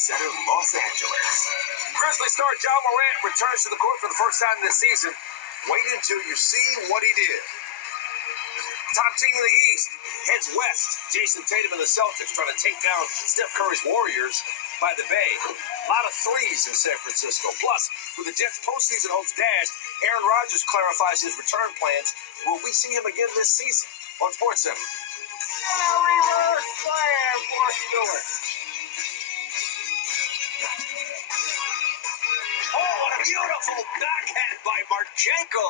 Center, Los Angeles. Grizzlies star Ja Morant returns to the court for the first time this season. Wait until you see what he did. Top team in the East heads west. Jason Tatum and the Celtics trying to take down Steph Curry's Warriors by the Bay. A lot of threes in San Francisco. Plus, with the Jets' postseason hopes dashed, Aaron Rodgers clarifies his return plans. Will we see him again this season on SportsCenter? Reverse slam for Stewart. Oh, what a beautiful backhand by Marchenko.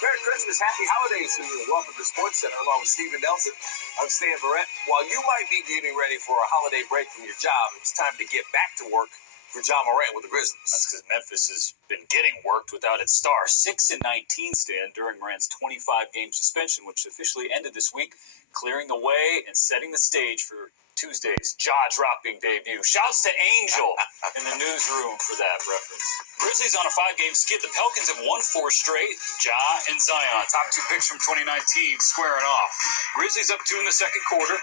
Merry Christmas, happy holidays to you. Welcome to SportsCenter along with Steven Nelson. I'm Stan Barrett. While you might be getting ready for a holiday break from your job, it's time to get back to work for Ja Morant with the Grizzlies. That's because Memphis has been getting worked without its star. 6-19 stand during Morant's 25-game suspension, which officially ended this week, clearing the way and setting the stage for Tuesday's jaw-dropping debut. Shouts to Angel in the newsroom for that reference. Grizzlies on a 5-game skid. The Pelicans have won 4 straight. Ja and Zion, top 2 picks from 2019, squaring off. Grizzlies up 2 in the second quarter.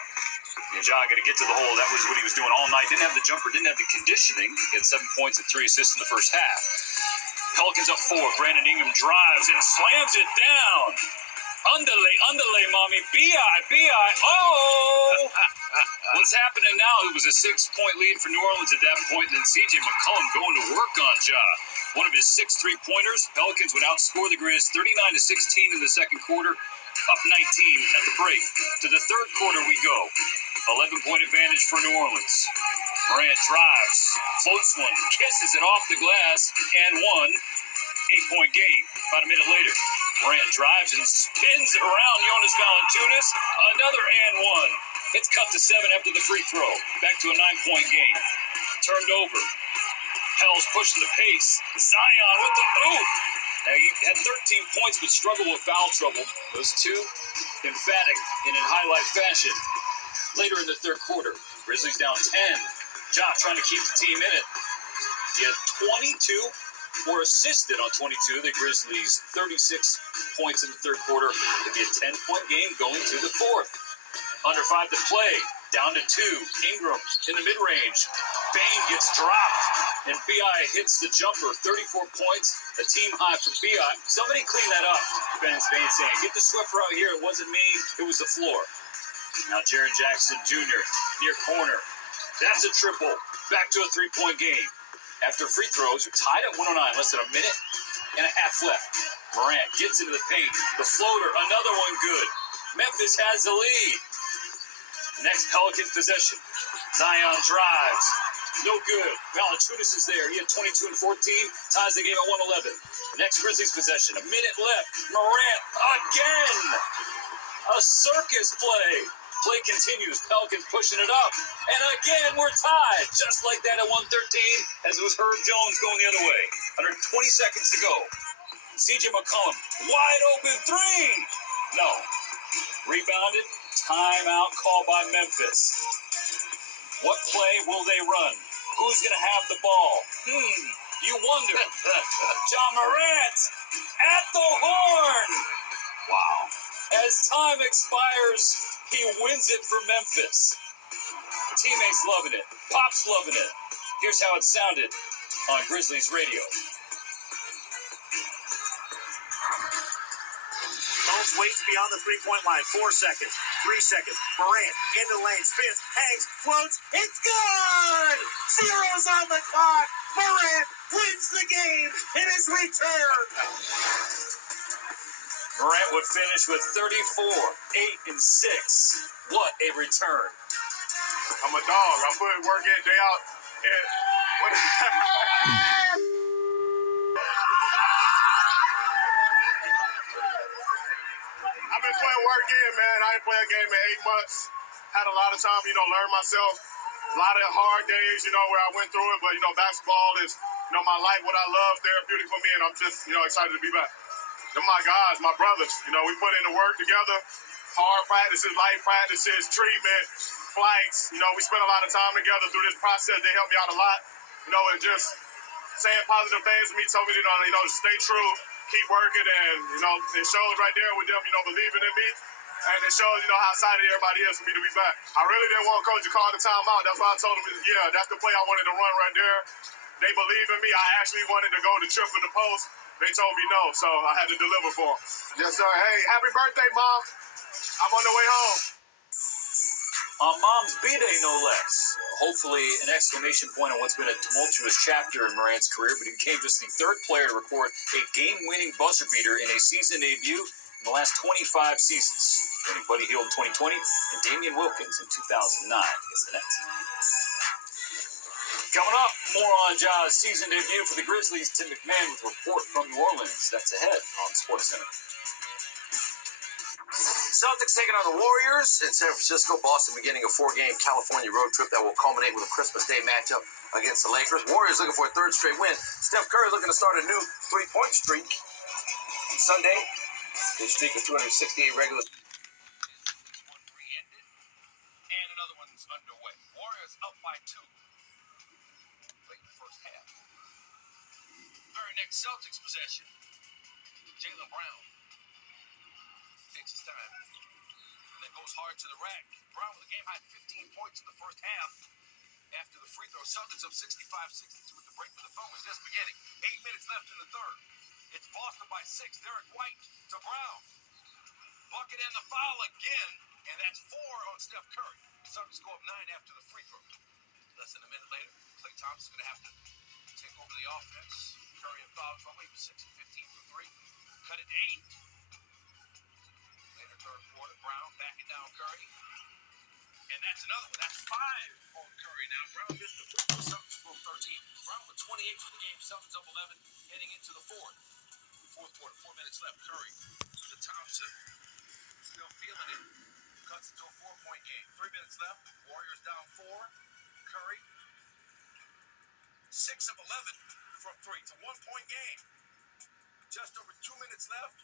And Ja got to get to the hole. That was what he was doing all night. Didn't have the jumper, didn't have the conditioning. He had 7 points and 3 assists in the first half. Pelicans up 4. Brandon Ingram drives and slams it down. Underlay, mommy. B.I. Oh! What's happening now? It was a 6-point lead for New Orleans at that point, and then C.J. McCollum going to work on Ja. One of his 6 3-pointers. Pelicans would outscore the Grizz 39-16 in the second quarter, up 19 at the break. To the third quarter we go. 11-point advantage for New Orleans. Morant drives, floats one, kisses it off the glass, and won. 8-point game. About a minute later, Morant drives and spins it around Jonas Valanciunas. Another and one. It's cut to 7 after the free throw. Back to a 9-point game. Turned over. Pels pushing the pace. Zion with the boot. Now he had 13 points but struggled with foul trouble. Those 2 emphatic and in highlight fashion. Later in the third quarter, Grizzlies down 10. Ja trying to keep the team in it. He had 22 or assisted on 22. The Grizzlies 36 points in the third quarter. It'd be a 10-point game going to the fourth. Under 5 to play. Down to 2. Ingram in the mid-range. Bane gets dropped. And B.I. hits the jumper. 34 points. A team high for B.I. Somebody clean that up. Bane saying, get the Swiffer out here. It wasn't me. It was the floor. Now Jaren Jackson Jr. near corner. That's a triple. Back to a 3-point game. After free throws, we're tied at 109. Less than a minute and a half left. Morant gets into the paint. The floater. Another one good. Memphis has the lead. Next Pelicans possession. Zion drives. No good. Valanciunas is there. He had 22 and 14. Ties the game at 111. Next Grizzlies possession. A minute left. Morant again. A circus play. Play continues. Pelicans pushing it up. And again, we're tied. Just like that at 113 as it was Herb Jones going the other way. Under 20 seconds to go. C.J. McCollum. Wide open 3. No. Rebounded. Timeout call by Memphis. What play will they run? Who's going to have the ball? You wonder. Ja Morant at the horn. Wow. As time expires, he wins it for Memphis. Teammates loving it. Pop's loving it. Here's how it sounded on Grizzlies radio. Jones waits beyond the 3-point line. 4 seconds. 3 seconds. Morant into the lane. Spins. Hangs. Floats. It's good! Zero's on the clock. Morant wins the game in his return. Morant would finish with 34, 8 and 6. What a return. I'm a dog. I put work in day out. And I've been putting work in, man. I ain't played a game in 8 months. Had a lot of time, learn myself. A lot of hard days, where I went through it. But, basketball is, my life, what I love, therapeutic for me. And I'm just, excited to be back. They're my guys, my brothers. We put in the work together. Hard practices, light practices, treatment, flights. We spent a lot of time together through this process. They helped me out a lot. And just saying positive things to me, told me, stay true, keep working. And, it shows right there with them, believing in me. And it shows, how excited everybody is for me to be back. I really didn't want Coach to call the timeout. That's why I told him, yeah, that's the play I wanted to run right there. They believe in me. I actually wanted to go to trip in the post. They told me no, so I had to deliver for them. Yes, sir. Hey, happy birthday, Mom. I'm on the way home. On Mom's B-Day, no less. Hopefully an exclamation point on what's been a tumultuous chapter in Morant's career, but he became just the third player to record a game-winning buzzer beater in a season debut in the last 25 seasons. Joining Buddy Hield in 2020 and Damian Wilkins in 2009 against the Nets. Coming up, more on Ja's season debut for the Grizzlies. Tim McMahon with a report from New Orleans. That's ahead on SportsCenter. Celtics taking on the Warriors in San Francisco. Boston beginning a 4-game California road trip that will culminate with a Christmas Day matchup against the Lakers. Warriors looking for a third straight win. Steph Curry looking to start a new 3-point streak. Sunday, his streak of 268 regular. One re-ended, and another one's underway. Warriors up by 2. Late in the first half. Very next Celtics possession. Jaylen Brown takes his time. And then goes hard to the rack. Brown with a game high 15 points in the first half. After the free throw, Celtics up 65-62 with the break, but the phone was just beginning. 8 minutes left in the third. It's Boston by 6. Derek White to Brown. Bucket and the foul again, and that's 4 on Steph Curry. Celtics go up 9 after the free throw. Less than a minute later, Klay Thompson's going to have to take over the offense. Curry in foul trouble. He was 6 of 15 from 3. Cut it to 8. Later third quarter, Brown backing down Curry. And that's another one. That's 5 on Curry now. Brown missed the free throw. Celtics go 13. Brown with 28 for the game. Celtics up 11 heading into the fourth. Fourth quarter, 4 minutes left. Curry to Thompson. Still feeling it. Cuts into a 4-point game. 3 minutes left. Warriors down 4. Curry 6 of 11 from 3. It's a 1-point game. Just over 2 minutes left.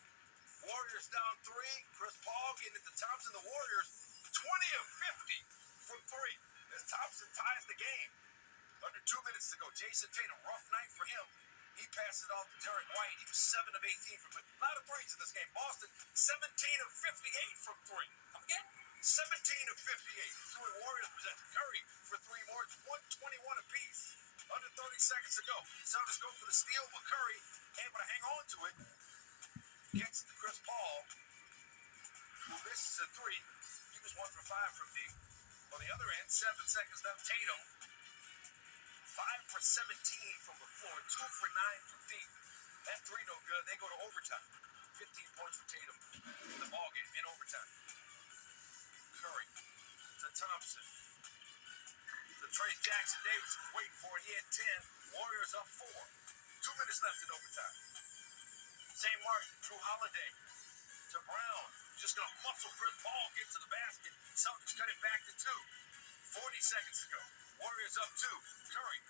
Warriors down 3. Chris Paul getting it to Thompson. The Warriors 20 of 50 from 3 as Thompson ties the game. Under 2 minutes to go. Jason Tatum, rough night for him. He passed it off to Derek White. He was 7 of 18 from 3. A lot of threes in this game. Boston, 17 of 58 from 3. Come again? 17 of 58. 3 Warriors possession. Curry for 3 more. It's 121 apiece. Under 30 seconds to go. Celtics go for the steal, but Curry able to hang on to it. Gets to Chris Paul, who misses a 3. He was 1 for 5 from deep. On the other end, 7 seconds left. Tatum, 5 for 17 from the floor, 2 for 9 from deep. That 3 no good. They go to overtime. 15 points for Tatum in the ballgame in overtime. Curry to Thompson. The Trace Jackson Davis was waiting for it. He had 10. Warriors up 4. 2 minutes left in overtime. Same margin. Drew Holiday to Brown. Just going to muscle Chris Paul, get to the basket. Celtics cut it back to 2. 40 seconds to go. Warriors up 2. Curry.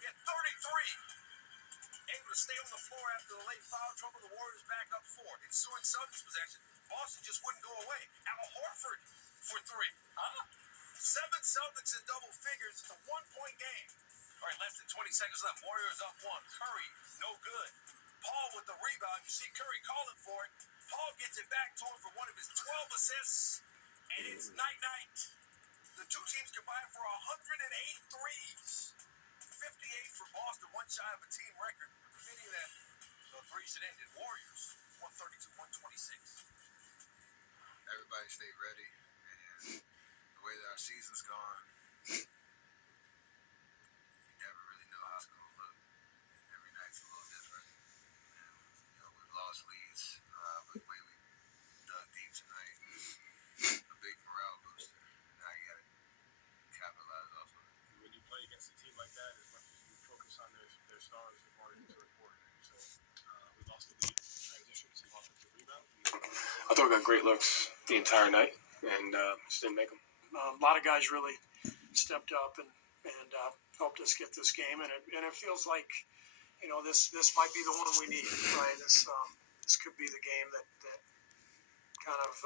He had 33. Able to stay on the floor after the late foul trouble. The Warriors back up 4. Ensuing Celtics possession. Boston just wouldn't go away. Al Horford for 3. 7 Celtics in double figures. It's a 1-point game. All right, less than 20 seconds left. Warriors up 1. Curry, no good. Paul with the rebound. You see Curry calling for it. Paul gets it back to him for one of his 12 assists. And it's night-night. The two teams combined for 108 threes. 58 for Boston, 1 shy of a team record. Fitting that the threes that ended. Warriors, 132-126. Everybody stay ready. And the way that our season's gone, you never really know how it's going to look. Every night's a little different. And, we've lost leads, but the way we dug deep tonight is a big morale booster. Now you got to capitalize off of it. When you play against a team like that, as much as you focus on their stars, the margins are important. So we lost the lead in transition, some offensive rebound. I thought we got great looks the entire night, and just didn't make them. A lot of guys really stepped up and helped us get this game, and it feels like this might be the one we need. Right, this could be the game that kind of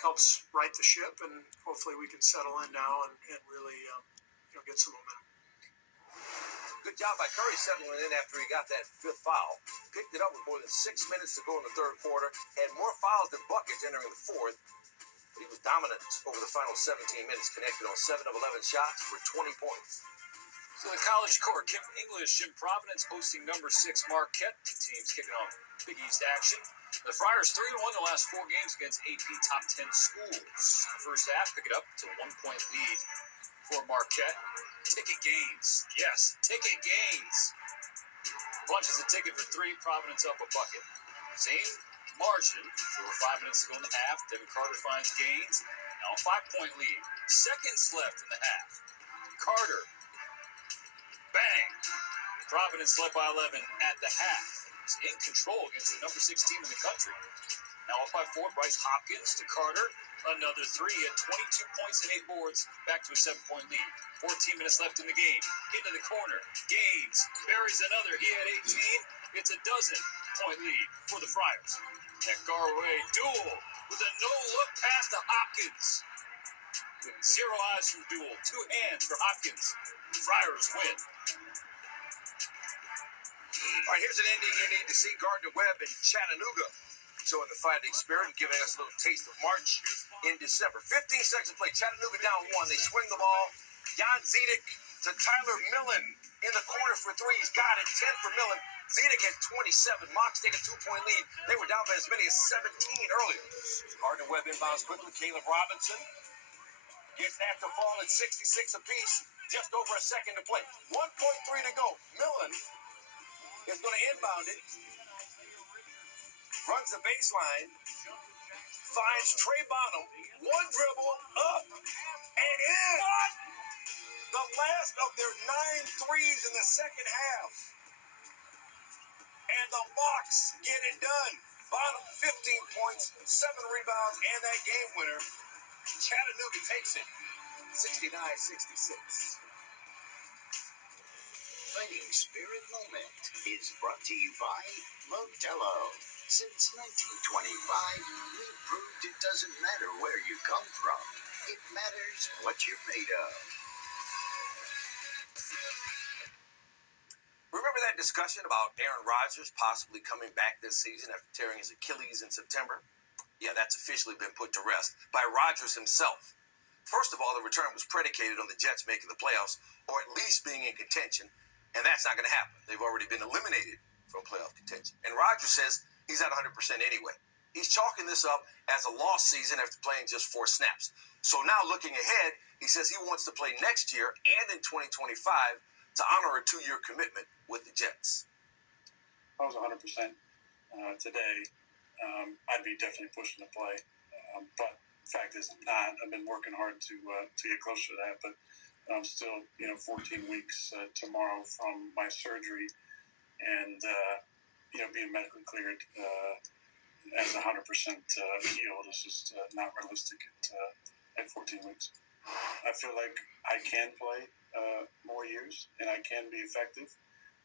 helps right the ship, and hopefully we can settle in now and really get some momentum. Good job by Curry settling in after he got that fifth foul. Picked it up with more than 6 minutes to go in the third quarter. Had more fouls than buckets entering the fourth. But he was dominant over the final 17 minutes, connected on 7 of 11 shots for 20 points. So the College Court, Kim English in Providence hosting number 6 Marquette. Teams kicking off Big East action. The Friars 3-1 the last 4 games against AP top 10 schools. In the first half, pick it up to a 1-point lead for Marquette. Ticket gains. Yes, ticket gains. Bunches a ticket for 3, Providence up a bucket. Same margin. Over 5 minutes to go in the half. Devin Carter finds Gaines. Now a 5-point lead. Seconds left in the half. Carter. Bang! Providence led by 11 at the half. Is in control against the number 6 team in the country. Now up by 4, Bryce Hopkins to Carter. Another 3 at 22 points and 8 boards. Back to a 7-point lead. 14 minutes left in the game. Into the corner. Gaines buries another. He had 18. It's a 12-point lead for the Friars. That Garway duel with a no-look pass to Hopkins. 0 eyes from duel. 2 hands for Hopkins. Friars win. All right, here's an ending you need to see. Gardner Webb in Chattanooga showing the fighting spirit and giving us a little taste of March in December. 15 seconds to play. Chattanooga down 1. They swing the ball. Jan Zedek to Tyler Millen in the corner for 3. He's got it. 10 for Millen. Zedek had 27. Mox take a 2-point lead. They were down by as many as 17 earlier. Gardner Webb inbounds quickly. Caleb Robinson gets that to fall at 66 apiece. Just over a second to play. 1.3 to go. Millen is going to inbound it. Runs the baseline. Finds Trey Bonham. 1 dribble. Up. And in. What? The last of their 9 threes in the second half. And the Mocs get it done. Bonham 15 points, 7 rebounds, and that game winner. Chattanooga takes it. 69-66. Fighting Spirit Moment is brought to you by Modelo. Since 1925, we've proved it doesn't matter where you come from. It matters what you're made of. Remember that discussion about Aaron Rodgers possibly coming back this season after tearing his Achilles in September? Yeah, that's officially been put to rest by Rodgers himself. First of all, the return was predicated on the Jets making the playoffs, or at least being in contention, and that's not going to happen. They've already been eliminated from playoff contention. And Rodgers says he's at 100% anyway. He's chalking this up as a lost season after playing just 4 snaps. So now looking ahead, he says he wants to play next year and in 2025 to honor a 2-year commitment with the Jets. If I was 100% today, I'd be definitely pushing to play. But the fact is, I'm not. I've been working hard to get closer to that. But I'm still, 14 weeks tomorrow from my surgery, and being medically cleared as 100% healed is just not realistic at 14 weeks. I feel like I can play more years, and I can be effective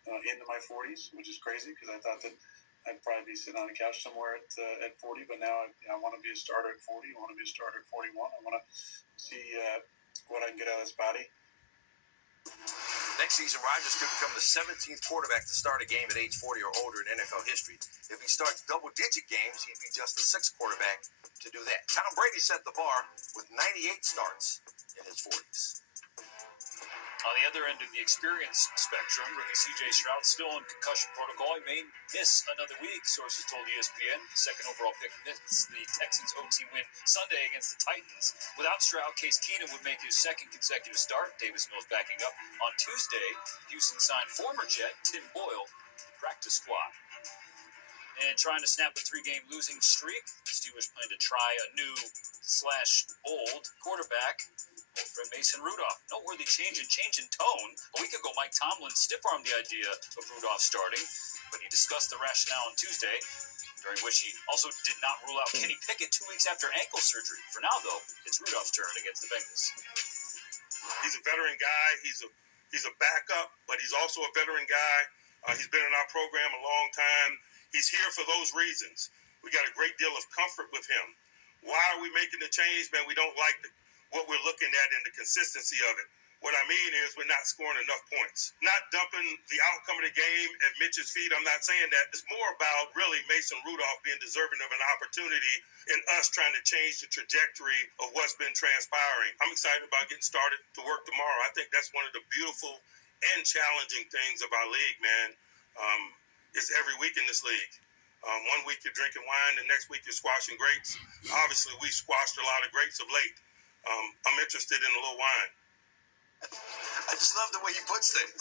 into my 40s, which is crazy because I thought that I'd probably be sitting on the couch somewhere at 40, but now I want to be a starter at 40. I want to be a starter at 41. I want to see what I can get out of this body. Next season, Rodgers could become the 17th quarterback to start a game at age 40 or older in NFL history. If he starts double-digit games, he'd be just the 6th quarterback to do that. Tom Brady set the bar with 98 starts in his 40s. On the other end of the experience spectrum, rookie C.J. Stroud still in concussion protocol. He may miss another week, sources told ESPN. The 2nd overall pick missed the Texans' OT win Sunday against the Titans. Without Stroud, Case Keenum would make his 2nd consecutive start. Davis Mills backing up. On Tuesday, Houston signed former Jet Tim Boyle practice squad. And trying to snap a 3-game losing streak, the Steelers plan to try a new/old quarterback, old friend Mason Rudolph. Noteworthy change in tone. A week ago, Mike Tomlin stiff-armed the idea of Rudolph starting, but he discussed the rationale on Tuesday, during which he also did not rule out Kenny Pickett 2 weeks after ankle surgery. For now, though, it's Rudolph's turn against the Bengals. He's a veteran guy. He's a backup, but he's also a veteran guy. He's been in our program a long time. He's here for those reasons. We got a great deal of comfort with him. Why are we making the change, man? We don't like what we're looking at and the consistency of it. What I mean is we're not scoring enough points. Not dumping the outcome of the game at Mitch's feet. I'm not saying that. It's more about really Mason Rudolph being deserving of an opportunity and us trying to change the trajectory of what's been transpiring. I'm excited about getting started to work tomorrow. I think that's one of the beautiful and challenging things of our league, man. It's every week in this league. 1 week you're drinking wine, the next week you're squashing grapes. Obviously, we squashed a lot of grapes of late. I'm interested in a little wine. I just love the way he puts things.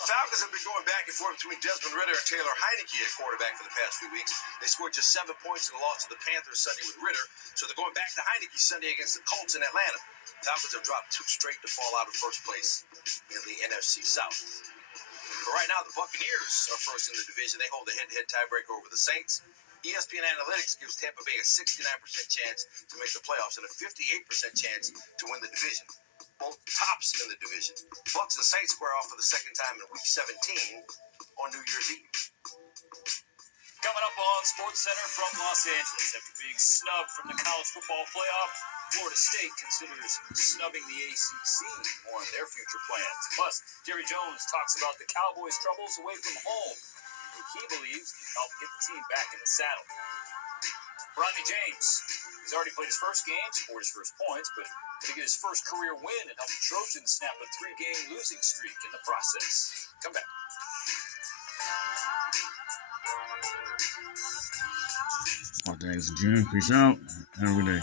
Falcons have been going back and forth between Desmond Ridder and Taylor Heineke at quarterback for the past few weeks. They scored just 7 points in a loss to the Panthers Sunday with Ridder, so they're going back to Heineke Sunday against the Colts in Atlanta. Falcons have dropped 2 straight to fall out of first place in the NFC South. But right now, the Buccaneers are first in the division. They hold the head-to-head tiebreaker over the Saints. ESPN Analytics gives Tampa Bay a 69% chance to make the playoffs and a 58% chance to win the division. Both tops in the division. Bucs and Saints square off for the second time in Week 17 on New Year's Eve. Coming up on SportsCenter from Los Angeles, after being snubbed from the college football playoff, Florida State considers snubbing the ACC. More on their future plans. Plus, Jerry Jones talks about the Cowboys' troubles away from home, that he believes can help get the team back in the saddle. Rodney James, he's already played his first game, scored his first points, but to get his first career win and help the Trojans snap a 3-game losing streak in the process. Come back. All thanks, June. Peace out. Have a good day.